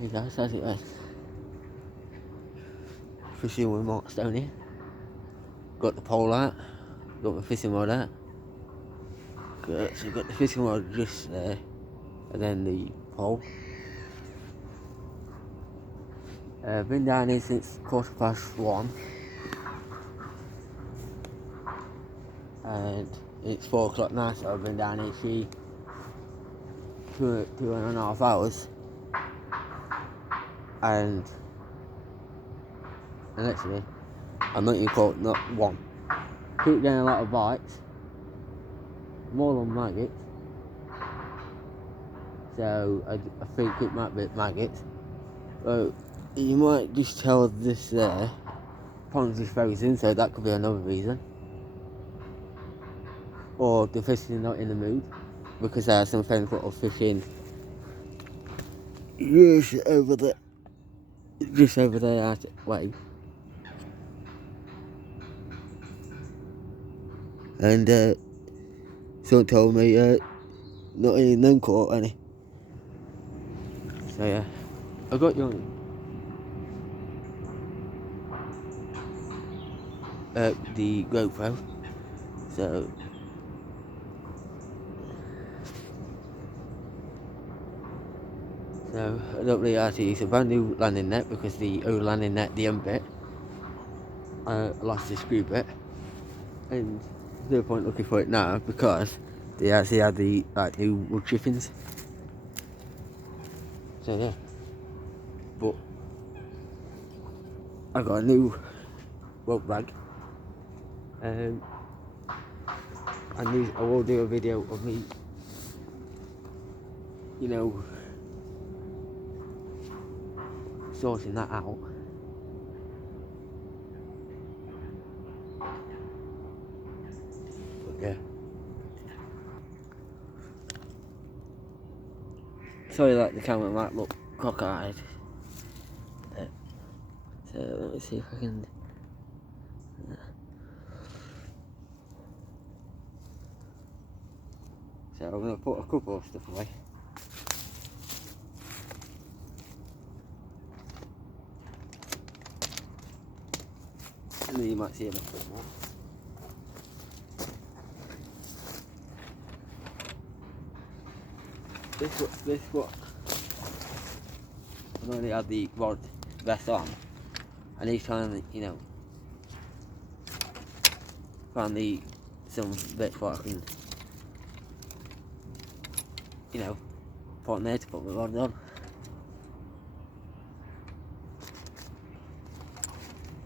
Hey guys, how's it going? Fishing with Mark Stone here. Got the pole out, got my fishing rod out. So got the fishing rod just there, and then the pole. Been down here since 1:15, and it's 4 o'clock now, so I've been down here two and a half hours, and literally, I'm not even caught not one. Keep getting a lot of bites, more than maggots, so I think it might be maggots. So you might just tell this there, pond's just frozen, so that could be another reason. Or the fish is not in the mood, because there are some friends that are fishing just over there out way. And someone told me not any of them caught any. So yeah, I got you on the GoPro, so I don't really have to use a brand new landing net, because the old landing net, the end bit, I lost the screw bit, and there's no point looking for it now because they actually had the new wood chippings. So yeah, but I got a new rope bag, and I will do a video of me, sorting that out. But yeah, sorry that the camera might look cockeyed. So let me see if I can. So I'm going to put a couple of stuff away. And then you might see a little bit more. This what I've only had the rod vest on, and he's trying to, find some bits where I can, put in there to put my rod on.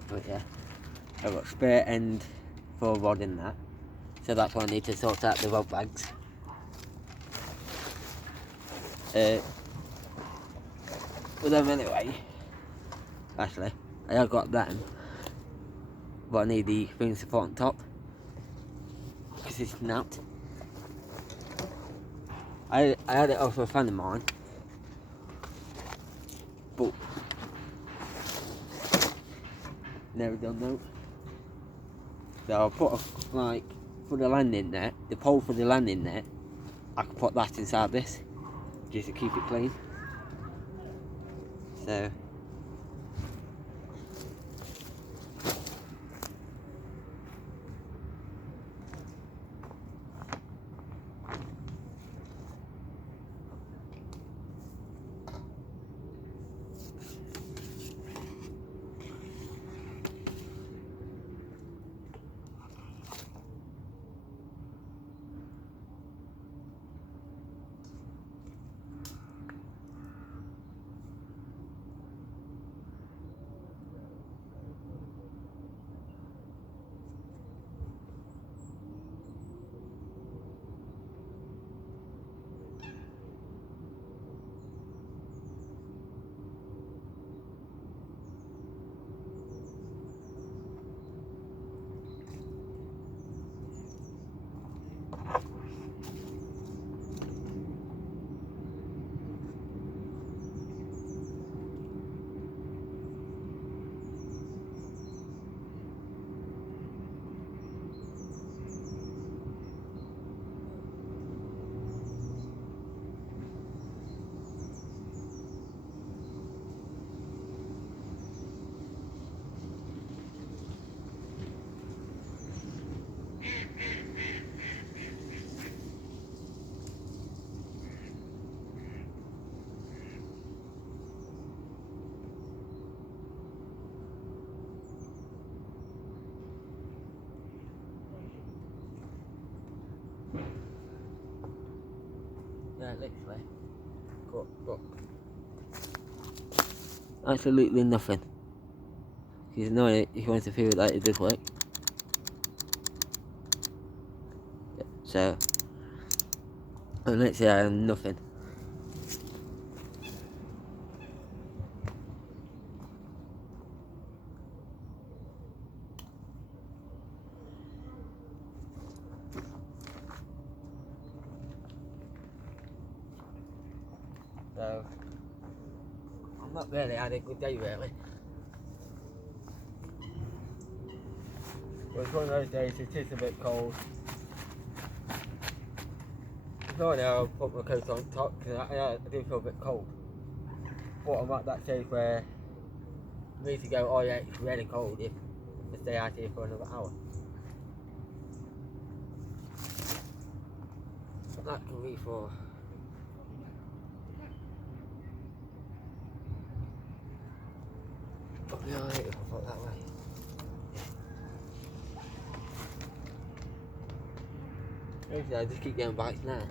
But yeah, I've got spare end for a rod in that, so that's why I need to sort out the rod bags. With them anyway, actually, I have got them, but I need the fin support on top, because it's snapped. I had it off a friend of mine, but never done though. So I'll put for the landing net, the pole for the landing net, I can put that inside this, just to keep it clean. So literally. Look. Absolutely nothing. He's knowing it, he wants to feel that it does work. So, and let's say I have nothing. So, I'm not really had a good day really. But it's one of those days, it is a bit cold. Normally I'll put my coat on top because I do feel a bit cold. But I'm at that stage where I need to go, oh yeah, it's really cold if I stay out here for another hour. That can be for but yeah, I hate if I thought that way. Basically, I just keep getting bites now.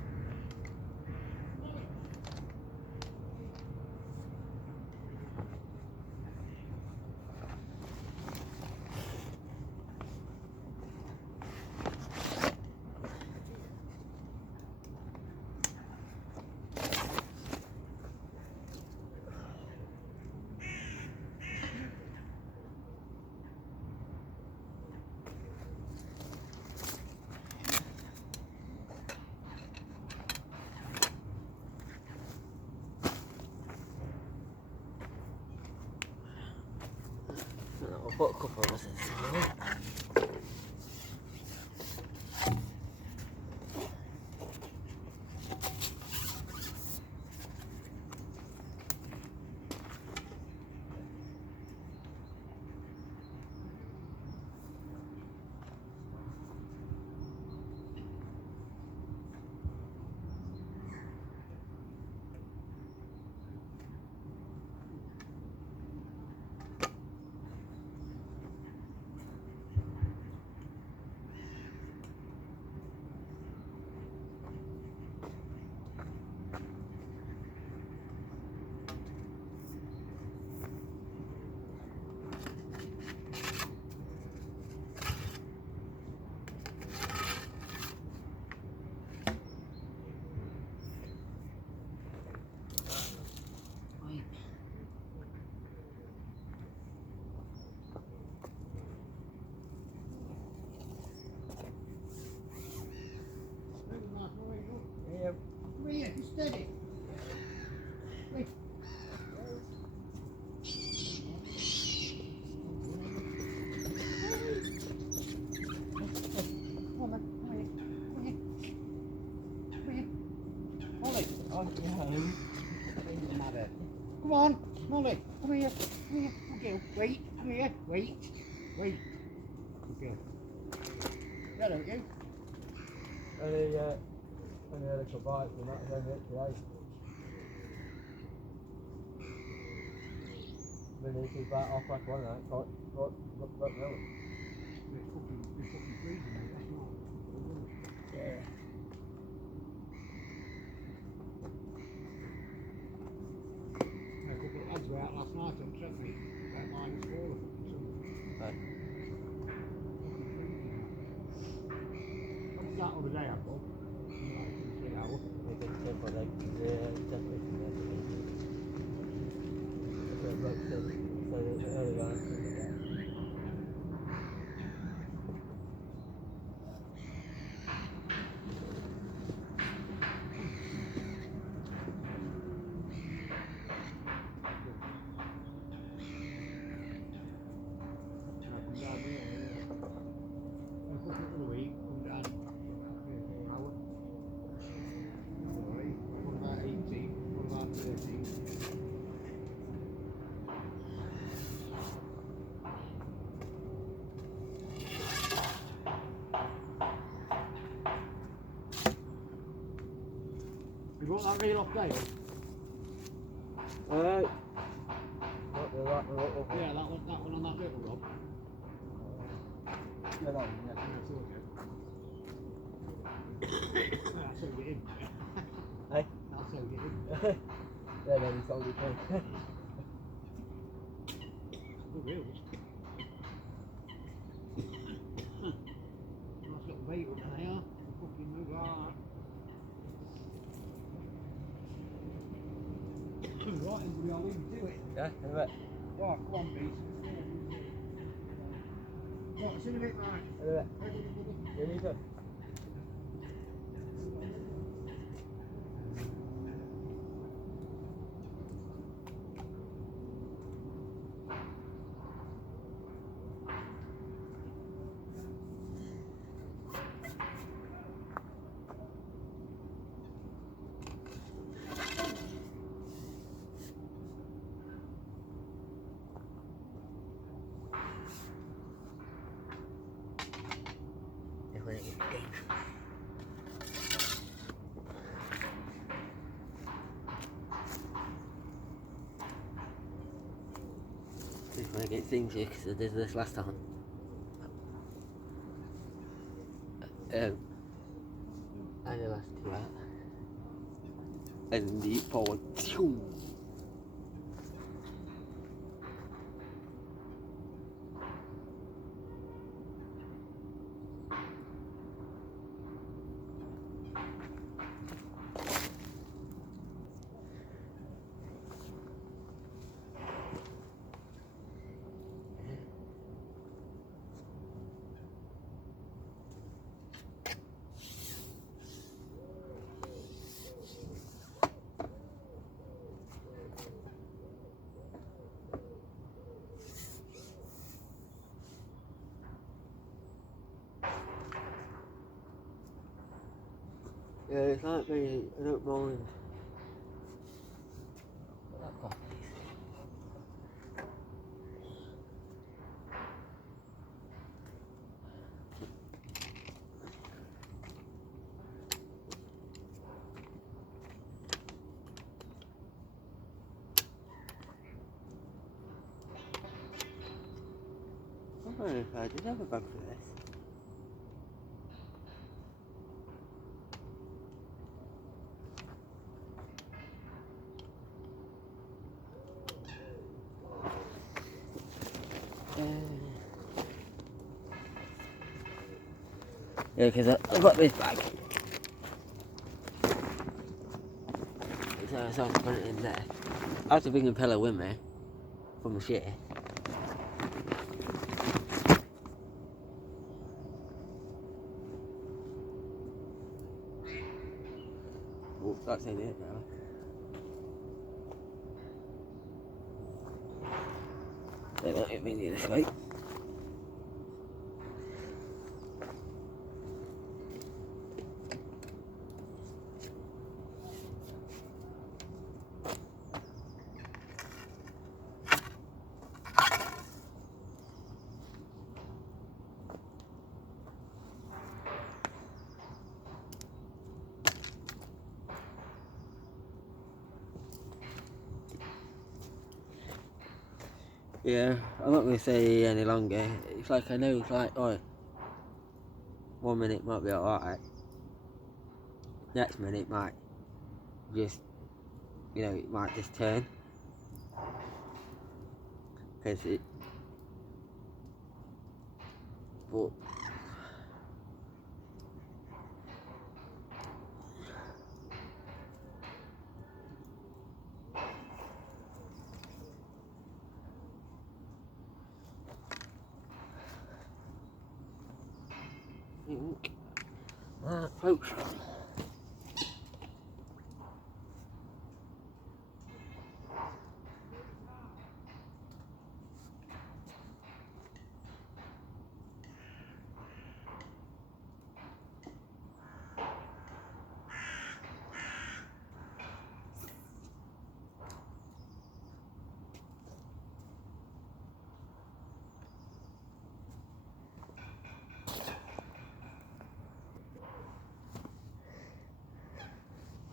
I'll put a couple of us in. Steady. Wait. Come on, Molly. Oh, doesn't matter. Come on, Molly. Come here. Come here. Okay. Wait. Come here. Wait. Okay. Yeah, don't you? Only a little bite and that's only it today. Really need to bite off like one night, but no. They're fucking freezing. That's not. Yeah. A couple of lads were out last night on Treffy. About -4 or something. Right. What did that other day have, Bob? Like 3 hours. They did say for like temperature. That's what Bloke said. So early on. You want that reel off Dale? Alright. Yeah, that one on that little rod. Yeah, that one, yeah. That's how you get in. Hey? That's So did he? Yeah, then he sold it too. Good wheels. Nice little Beetle they are. Fucking move like that. Right, everybody, I'll leave you to it. Yeah, in a bit. Right, come on, Beast. Right, see you in a bit, mate. In a bit. Hey, buddy, buddy. You need to. Just want to get things here because I did this last time. And the last two out. And the forward. Yeah, it's like me, I don't mind. I don't know if I did have a bug for this. Yeah, because I've got this bag. So I can put it in there. I have to bring a pillow with me from the shit. Oh, that's in it now. They won't let me do this way. Yeah, I'm not going to say any longer. It's like I know it's like, oh, 1 minute might be alright. Next minute might just, you know, it might just turn. Because it, but folks.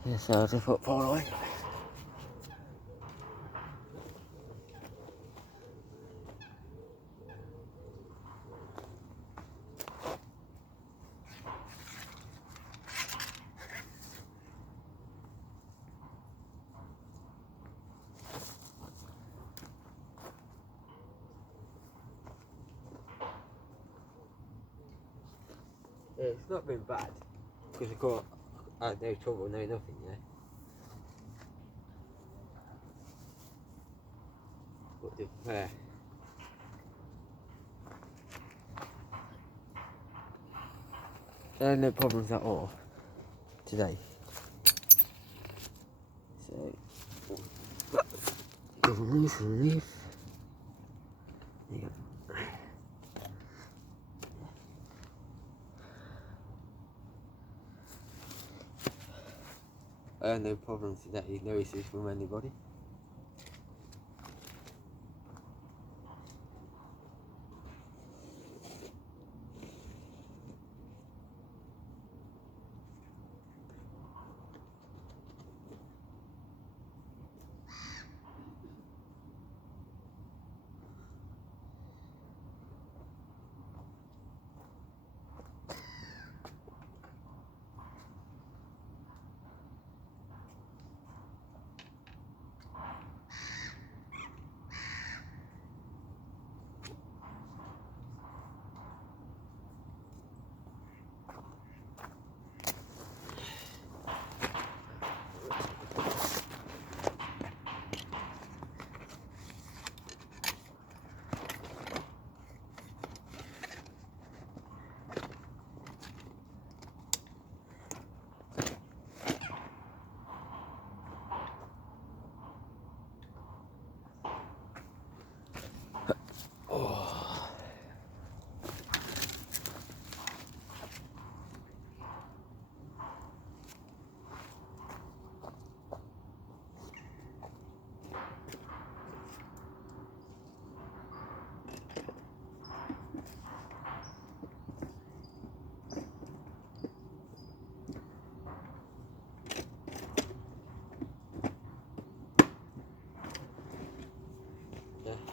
Yeah, so I just put Paul away. it's not been bad because I got no trouble, no nothing, yeah. But there are no problems at all today. So, nice and leaf. Yeah. No problems today, no issues from anybody.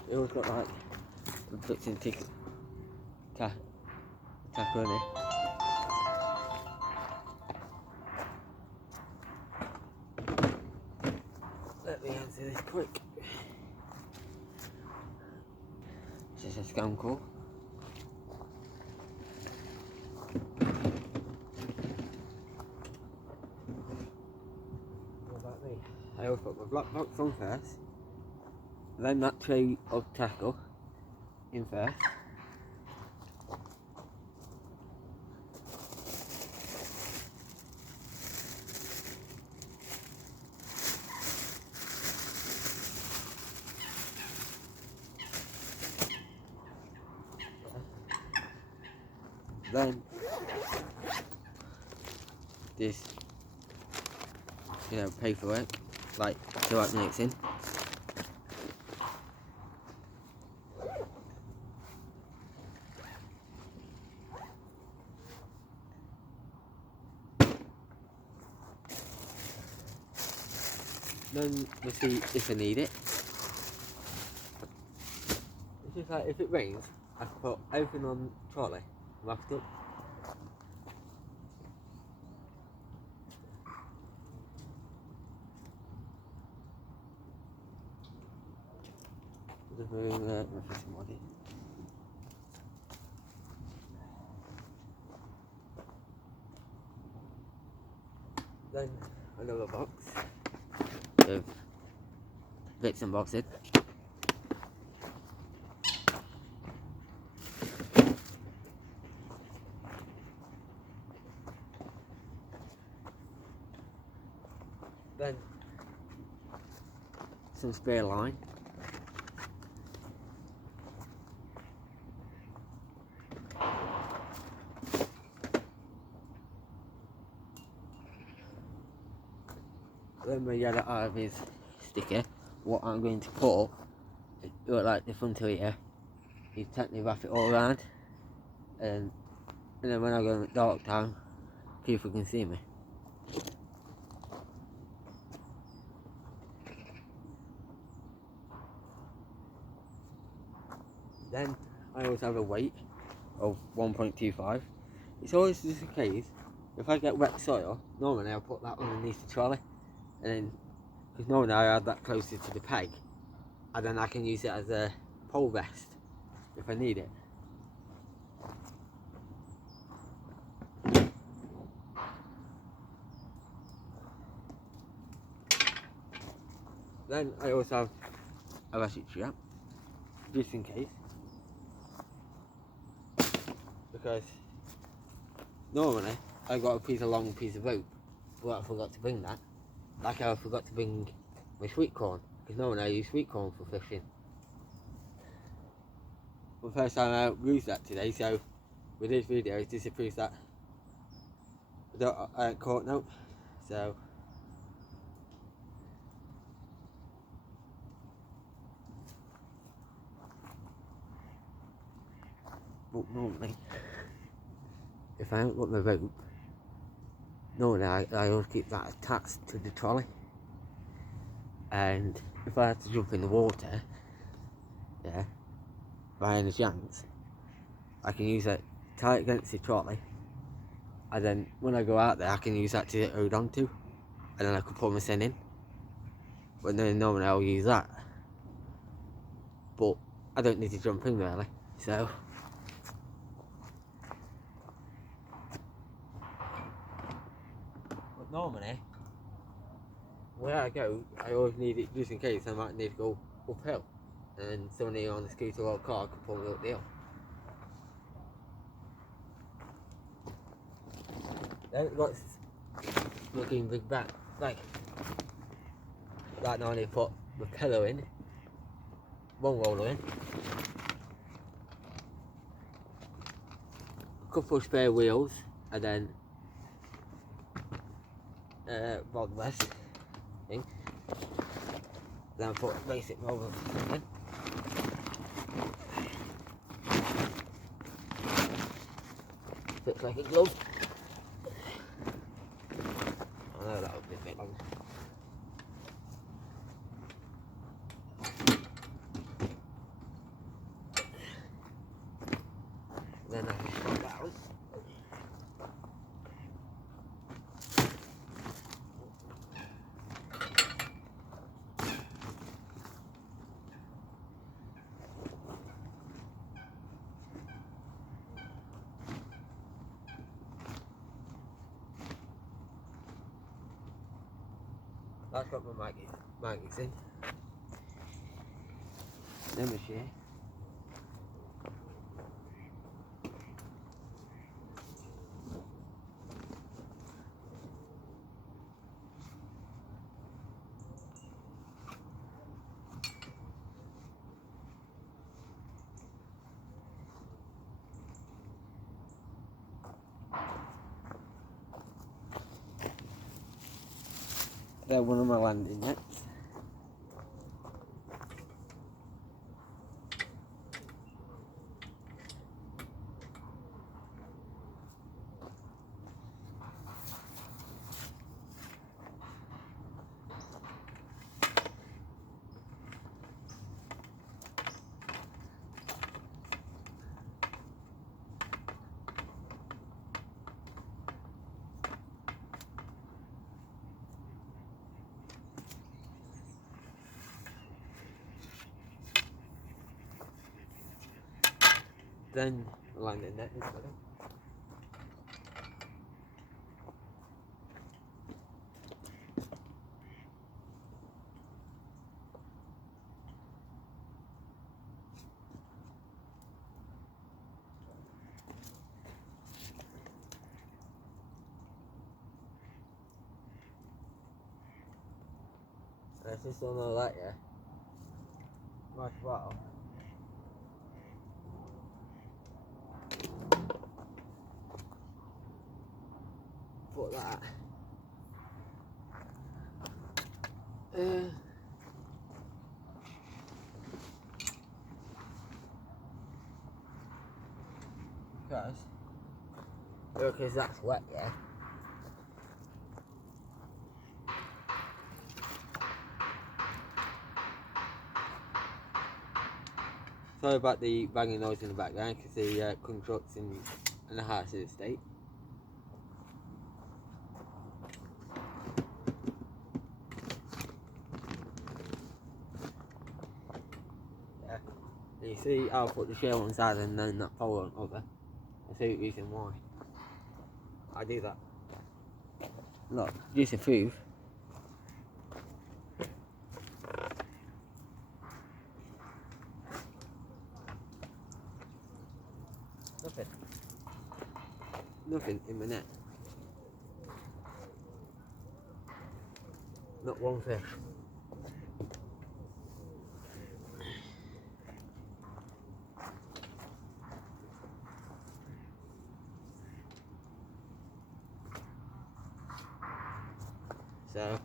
It always got like bits and tackle in it. Let me answer this quick. This is a scam call. What about me? I always put my black box on first, then that tray of tackle in first. Then this, paperwork, like to write notes in. Then we'll see if I need it. It's just like if it rains, I can put everything on trolley, wrapped up. Then another box with bits and bobs in. Then some spare line. Then we get it out of his sticker. What I'm going to put, like the front of here, you technically wrap it all around, and then when I go in the dark time, people can see me. Then I always have a weight of 1.25. It's always just a case, if I get wet soil, normally I'll put that underneath the trolley, and then, because normally I add that closer to the peg, and then I can use it as a pole rest if I need it. Then I also have a ratchet strap, just in case, because normally I got a long piece of rope, but I forgot to bring that. Like I forgot to bring my sweet corn, because normally I use sweet corn for fishing. Well, first time I used that today, so with this video it disapproves that I ain't caught now. So but normally if I haven't got my rope, normally I always keep that attached to the trolley, and if I have to jump in the water, yeah, by any chance, I can use it tight against the trolley, and then when I go out there I can use that to hold on to, and then I can pull my sin in. But then normally I'll use that, but I don't need to jump in really, so but normally where I go I always need it just in case I might need to go uphill and somebody on a scooter or a car could pull me up the hill. Then it got looking big back, like right now I need to put the pillow in, one roller in, a couple of spare wheels, and then rod rest thing. Then I put a basic roller in. Looks like a glove. I know that would be a bit long. Then I can put that on. That's got my magnets in. Then my share. They're one of my landing nets. Then landing net is better. I just don't know that yet. Much well. Put that. Because that's wet, yeah. Sorry about the banging noise in the background, because the construct's in the house estate. Yeah. You see, I'll put the shell on side and then that pole on other. I see the reason why I do that. Look, just a proof. Nothing. Nothing in my net. Not one fish. So,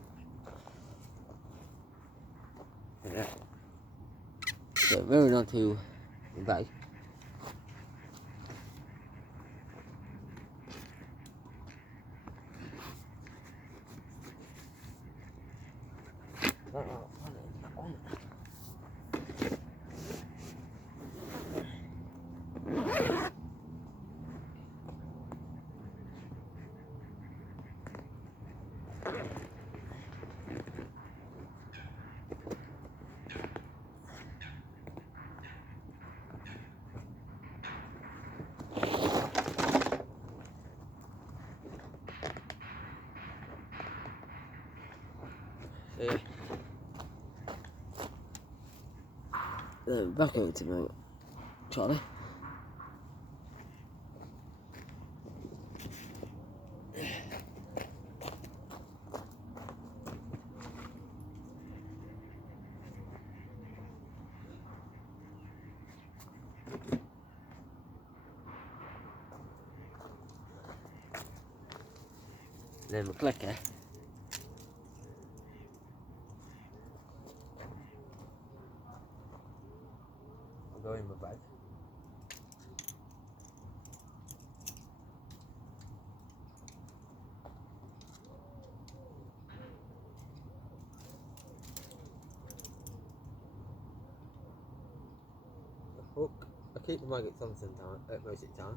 yeah. So moving on to the bag. Yeah. Back over to my Charlie. Then my clicker. I'll go in my bag. The hook. I keep the maggots on sometimes, most of the time.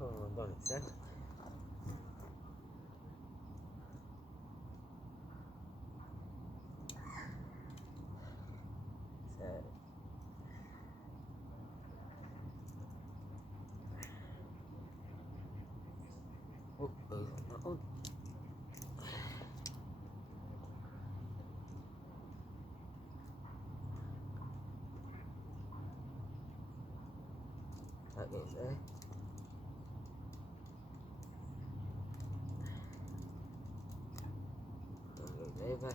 Oh, I'm done it, sir. Oh, that one. That goes there. That goes over.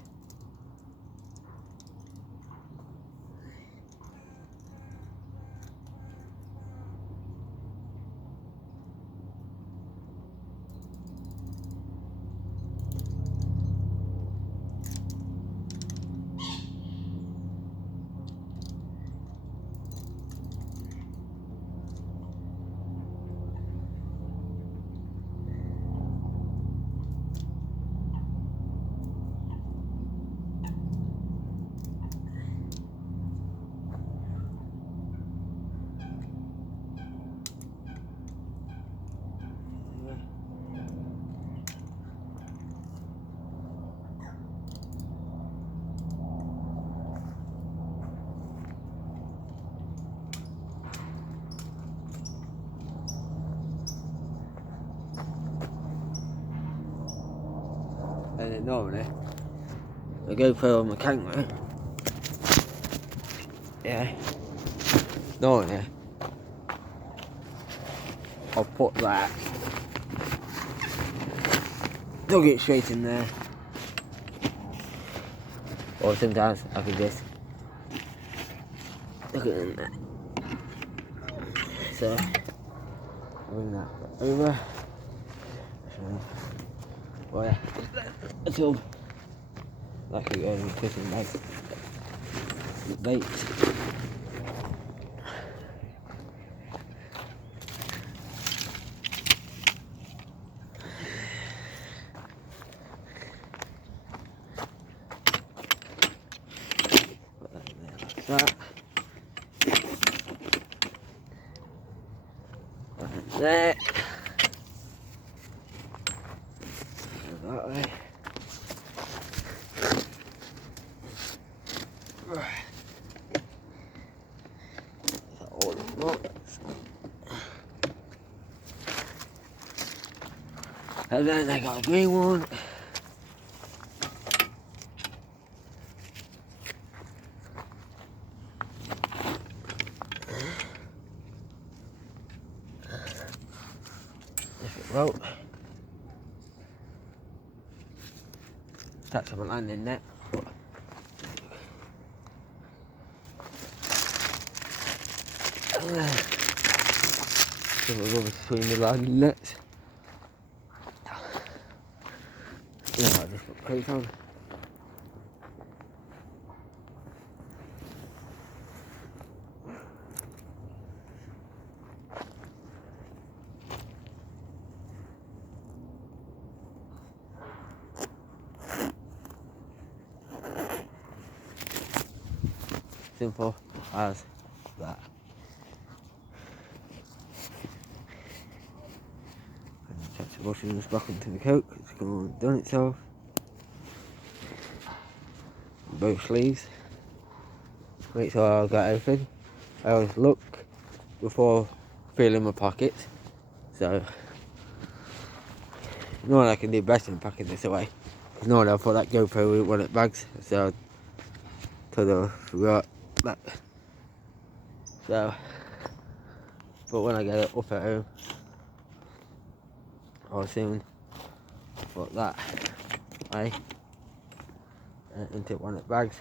And then normally I go for my camera. Yeah. Normally I'll put that. Dug it straight in there. Or sometimes I can just dug it in there. So bring that over. Well, yeah, until like a fishing bag, bait. Put that in there like that. And there. That way. And then they got a green one. Well, that's a landing net. Some of them between the landing nets. Yeah, I just put crates on. Simple as that. And touch the bushings back into the coat, it's gone and done itself. Both sleeves. Make sure I've got everything. I always look before filling my pockets. So knowing I can do better than packing this away. Knowing I'll put that GoPro in one of the bags. So I totally forgot that. So but when I get it up at home, I'll soon put that away into one of the bags.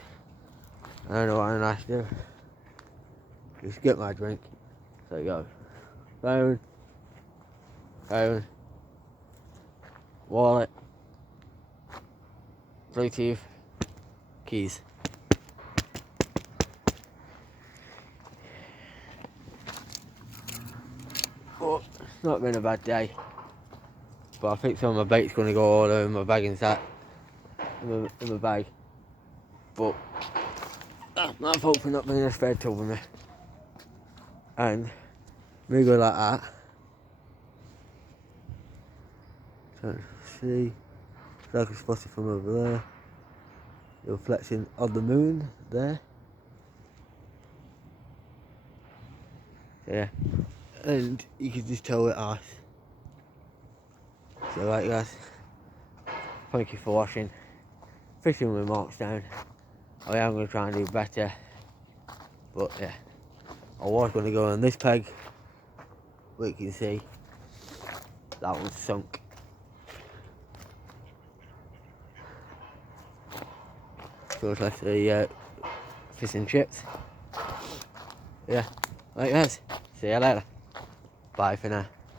I don't know what I'm gonna have to do. Just get my drink. So it goes. Phone, wallet, Bluetooth, keys. Oh, it's not been a bad day. But I think some of my bait's going to go all over my bag inside. In my bag. But I'm hoping not being a spare tub with me. And we go like that. So see, so I can spot it from over there. The reflection of the moon there. So yeah, and you can just tell it ice. So right guys, thank you for watching. Fishing with marks down. I am going to try and do better, but yeah, I was going to go on this peg, but you can see that one's sunk. So it's left the fish and chips. Yeah, right guys, see you later. Bye for now.